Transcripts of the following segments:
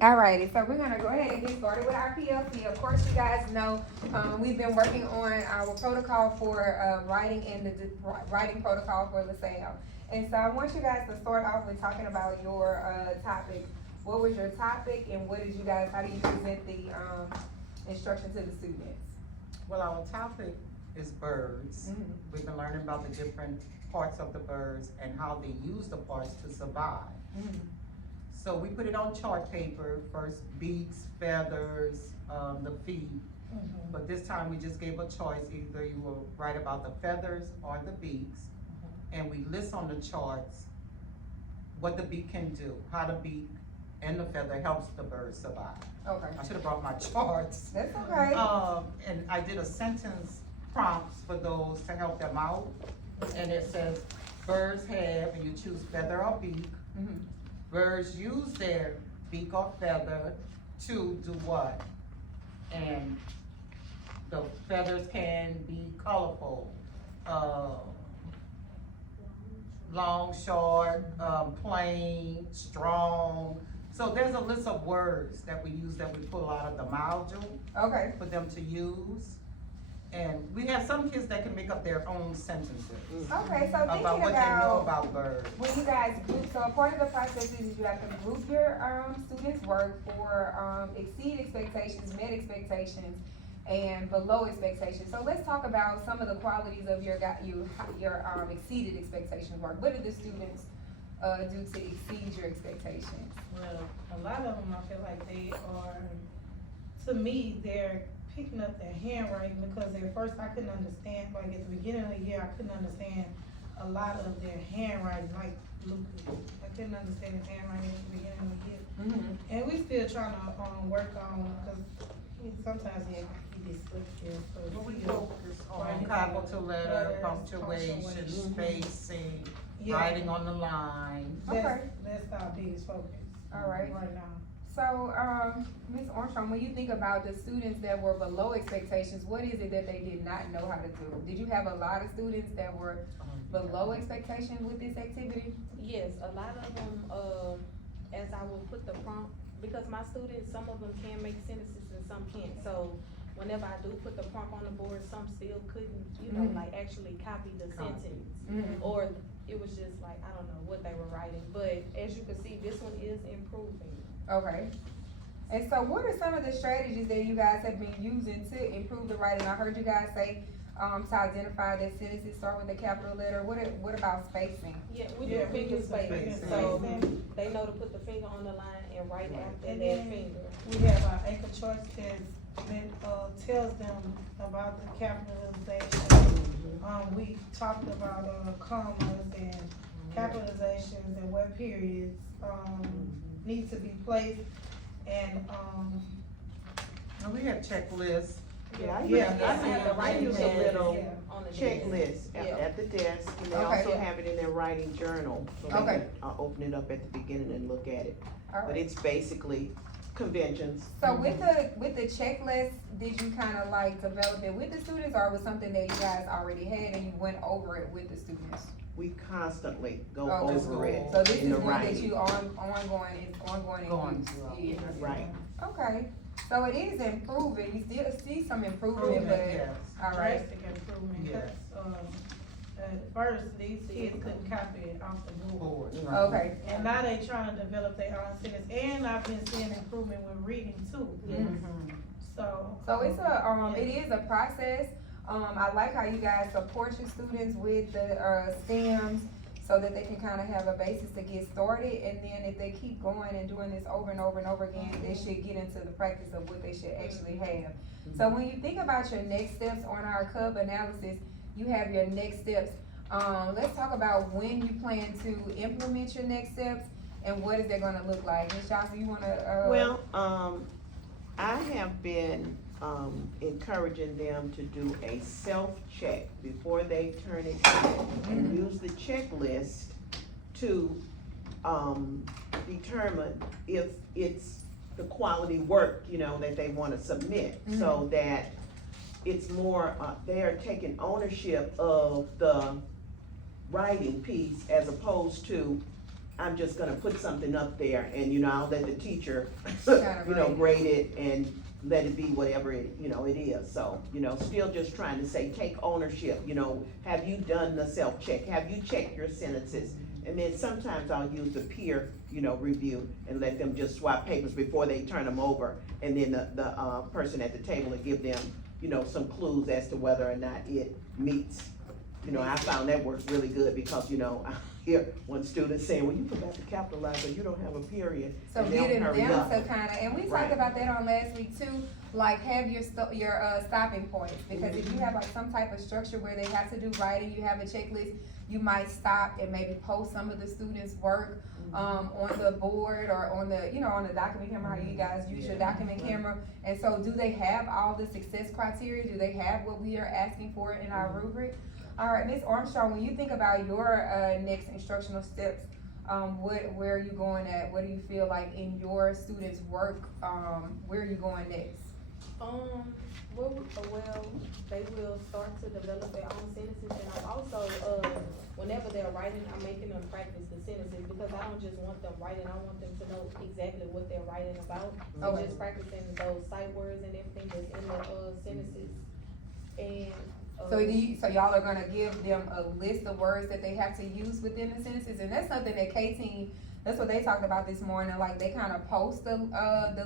Alrighty, so we're gonna go ahead and get started with our PLC. Of course, you guys know, we've been working on our protocol for, writing and the writing protocol for LaSalle. And so I want you guys to start off with talking about your, topic. What was your topic and what did you guys, how do you present the, instruction to the students? Well, our topic is birds. Mhm. We've been learning about the different parts of the birds and how they use the parts to survive. Mhm. So we put it on chart paper, first beaks, feathers, the feet. Mhm. But this time we just gave a choice, either you will write about the feathers or the beaks. And we list on the charts what the beak can do, how the beak and the feather helps the bird survive. Okay, I should have brought my charts. that's okay. And I did a sentence prompts for those to help them out. And it says, birds have, and you choose feather or beak. Mhm. Birds use their beak or feather to do what? And the feathers can be colorful, long, short, plain, strong. So there's a list of words that we use that we pull out of the module Okay. for them to use. And we have some kids that can make up their own sentences Okay, so about thinking what they know about about birds. when you guys group, so a part of the process is you have to group your, students' work for, exceed expectations, met expectations, and below expectations. So let's talk about some of the qualities of your exceeded expectations work. What did the students, do to exceed your expectations? Well, a lot of them, I feel like they are, to me, they're picking up their handwriting, because at first I couldn't understand, like at the beginning of the year, I couldn't understand a lot of their handwriting, like Lucas. I couldn't understand his handwriting at the beginning of the year. Mm-hmm. And we still trying to, work on, cause sometimes he dyslexia, so. But we still focus on writing capital letter, letters, punctuation, punctuation. spacing, Yeah. writing on the line. Okay. That's our biggest focus. All right. Right now. So, Ms. Armstrong, when you think about the students that were below expectations, what is it that they did not know how to do? Did you have a lot of students that were below expectations with this activity? Yes, a lot of them, as I will put the prompt, because my students, some of them can make sentences and some can't. So whenever I do put the prompt on the board, some still couldn't, Mhm. like actually copy the sentence. Mhm. Or it was just like, I don't know what they were writing. But as you can see, this one is improving. Okay. And so what are some of the strategies that you guys have been using to improve the writing? I heard you guys say, to identify that sentences start with a capital letter. What about spacing? Yeah, we Yeah, do we finger do spacing, spacing. so they know to put the finger on the line and write after And that then- finger. We have our anchor choice that tells them about the capitalization. We talked about, commas and capitalizations and what periods, need to be placed, and, And we have checklists. Yeah, I Yeah, use, I have the I writing use a pad little yeah. on the checklist Yeah. at the desk, and they Okay. also have it in their writing journal. So they Okay. can, open it up at the beginning and look at it. All But right. it's basically conventions. So with the checklist, did you kind of like develop it with the students, or was something that you guys already had and you went over it with the students? We constantly go Oh, just over go it over. So this in is the one that writing. you ongoing in Going use. through. Yeah. Right. Okay, so it is improving, you still see some improvement, Improvement, but, yes. alright, Drastic improvement, Yes. 'cause, at first, these kids couldn't copy it off the board. Board. okay. And now they trying to develop their own sentence, and I've been seeing improvement with reading too, Mhm. so. So it's it is a process, I like how you guys support your students with the, STEMs, so that they can kind of have a basis to get started, and then if they keep going and doing this over and over and over again, they should get into the practice of what they should actually have. So when you think about your next steps on our cub analysis, you have your next steps. Let's talk about when you plan to implement your next steps, and what is that gonna look like? Ms. Johnson, you wanna, Well, I have been, encouraging them to do a self-check before they turn it in, and use the checklist to, determine if it's the quality work, that they wanna submit, so that it's more, they are taking ownership of the writing piece, as opposed to, I'm just gonna put something up there and, I'll let the teacher, Kinda grade it and let it be whatever it, it is. So, still just trying to say, take ownership, have you done the self-check? Have you checked your sentences? And then sometimes I'll use the peer, review and let them just swap papers before they turn them over. And then the person at the table will give them, some clues as to whether or not it meets. I found that works really good because, I hear one student saying, well, you forgot to capitalize or you don't have a period. So And they'll getting hurry them up. to kinda, and we Right. talked about that on last week too, like have your stopping points. Because if you have like some type of structure where they have to do writing, you have a checklist, you might stop and maybe post some of the students' work, on the board or on the, on the document camera, how you guys use your document camera. And so do they have all the success criteria? Do they have what we are asking for in our rubric? All right, Ms. Armstrong, when you think about your, next instructional steps, where are you going at? What do you feel like in your students' work, where are you going next? Well, they will start to develop their own sentences, and I'm also, whenever they're writing, I'm making them practice the sentences, because I don't just want them writing, I want them to know exactly what they're writing about. So Okay. just practicing those sight words and everything that's in the, sentences, and, So y'all are gonna give them a list of words that they have to use within the sentences, and that's something that K-Team, that's what they talked about this morning, like they kinda post the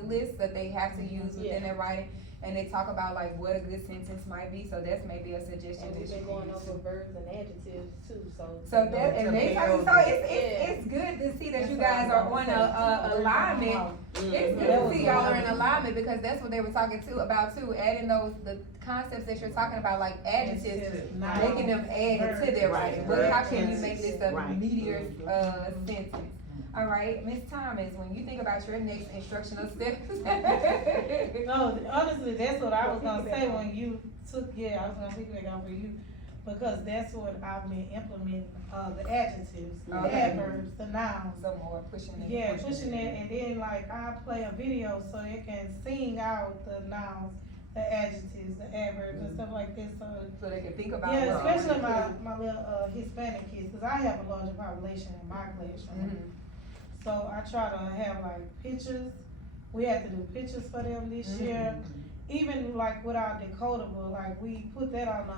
list that they have to use within their writing, and they talk about like what a good sentence might be, so that's maybe a suggestion and that we've you been going can use. over verbs and adjectives too, so. So that, and they talking, so it's good to see that you guys are on a alignment. It's good to see y'all are in alignment, because that's what they were talking about too, adding the concepts that you're talking about, like adjectives, making them add to their writing. But how can you make this a Right. meatier, sentence? All right, Ms. Thomas, when you think about your next instructional steps. No, honestly, that's what I was gonna say when you took, I was gonna pick back off of you, because that's what I've been implementing, the adjectives, the Okay. adverbs, the nouns. Some more pushing it. Yeah, pushing it, and then like I play a video so they can sing out the nouns, the adjectives, the adverbs and stuff like this, so. So they can think about. Yeah, what- especially my little, Hispanic kids, cause I have a larger population in my classroom. Mhm. So I try to have like pictures, we had to do pictures for them this year. Even like with our decodable, like we put that on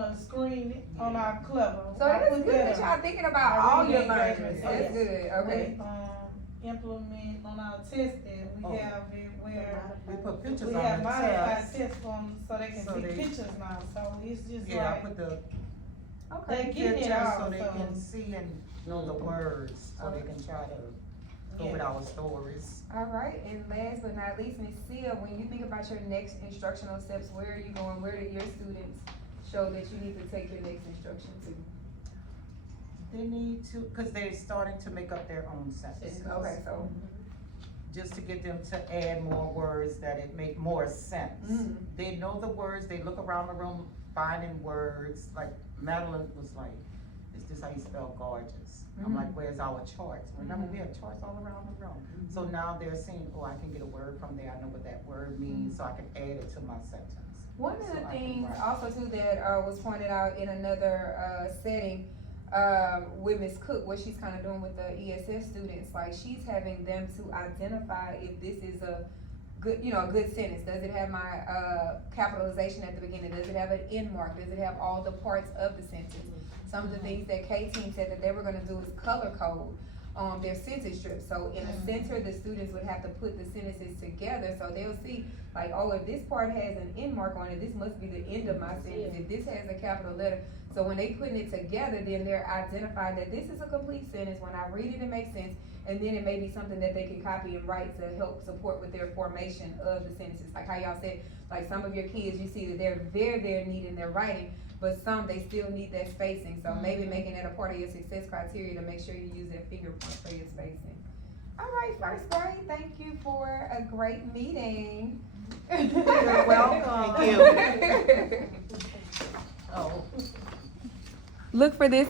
a screen on our Clever. So I that's put good that on. y'all thinking about Our all your reading learners, engagement, that's yes. good, okay. We, implement on our testing, we have it where We put pictures we on have the modified test. tests for them so they can So see they- pictures now, so it's just Yeah, I like, put the Okay. they getting it pictures all, so they so. can see and know the words, so they can try to go with Yeah. our stories. All right, and last but not least, Ms. Sia, when you think about your next instructional steps, where are you going? Where do your students show that you need to take your next instruction to? They need to, cause they're starting to make up their own sentences. Okay, so. Just to get them to add more words that it make more sense. Mhm. They know the words, they look around the room finding words, like Madeline was like, is this how you spell gorgeous? I'm like, where's our charts? Remember, we have charts all around the room. So now they're saying, oh, I can get a word from there, I know what that word means, so I can add it to my sentence. One of So the I can things write. also too that, was pointed out in another, setting, with Ms. Cook, what she's kinda doing with the ESS students, like she's having them to identify if this is a good, a good sentence. Does it have my, capitalization at the beginning? Does it have an end mark? Does it have all the parts of the sentence? Some of the things that K-Team said that they were gonna do is color code, their sentence strips. So in a center, the students would have to put the sentences together, so they'll see, like, oh, if this part has an end mark on it, this must be the end of my sentence. If this has a capital letter, so when they putting it together, then they're identifying that this is a complete sentence. When I read it, it makes sense, and then it may be something that they can copy and write to help support with their formation of the sentences. Like how y'all said, like some of your kids, you see that they're very, very neat in their writing, but some, they still need that spacing. So maybe making that a part of your success criteria to make sure you use that fingerprint for your spacing. All right, first grade, thank you for a great meeting. You're welcome. Thank you. Oh. Look for this